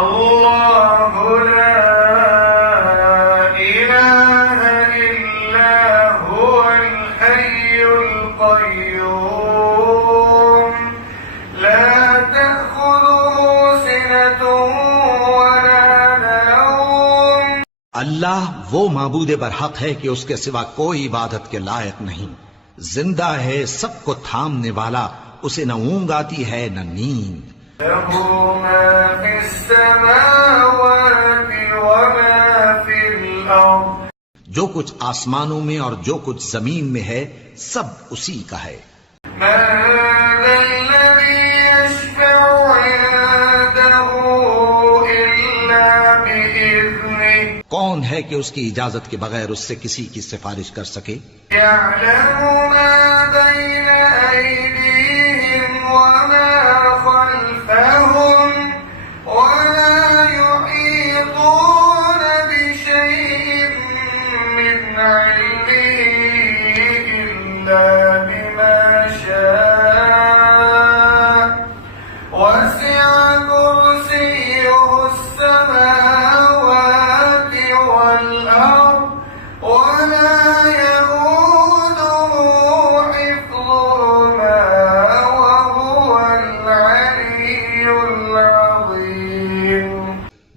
اللہ لا الہ الا هو الحی القیوم لا تأخذه سنة ولا نوم۔ اللہ وہ معبود برحق ہے کہ اس کے سوا کوئی عبادت کے لائق نہیں، زندہ ہے، سب کو تھامنے والا، اسے نہ اونگ آتی ہے نہ نیند۔ لہ ما فی السماوات وما فی الارض، جو کچھ آسمانوں میں اور جو کچھ زمین میں ہے سب اسی کا ہے۔ من ذا الذی یشفع عنده الا بإذنہ، کون ہے کہ اس کی اجازت کے بغیر اس سے کسی کی سفارش کر سکے؟ يعلم ما بين أيديهم وما خلفهم ولا يحيطون بشيء من علمه إلا بما شاء وسع كرسيه السماوات والأرض ولا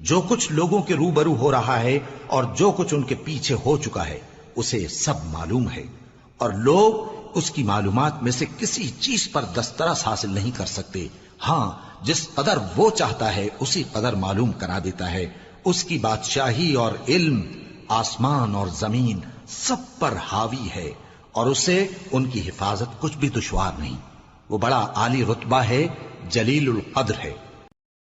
جو کچھ لوگوں کے روبرو ہو رہا ہے اور جو کچھ ان کے پیچھے ہو چکا ہے اسے سب معلوم ہے، اور لوگ اس کی معلومات میں سے کسی چیز پر دسترس حاصل نہیں کر سکتے، ہاں جس قدر وہ چاہتا ہے اسی قدر معلوم کرا دیتا ہے۔ اس کی بادشاہی اور علم آسمان اور زمین سب پر حاوی ہے، اور اسے ان کی حفاظت کچھ بھی دشوار نہیں۔ وہ بڑا عالی رتبہ ہے، جلیل القدر ہے۔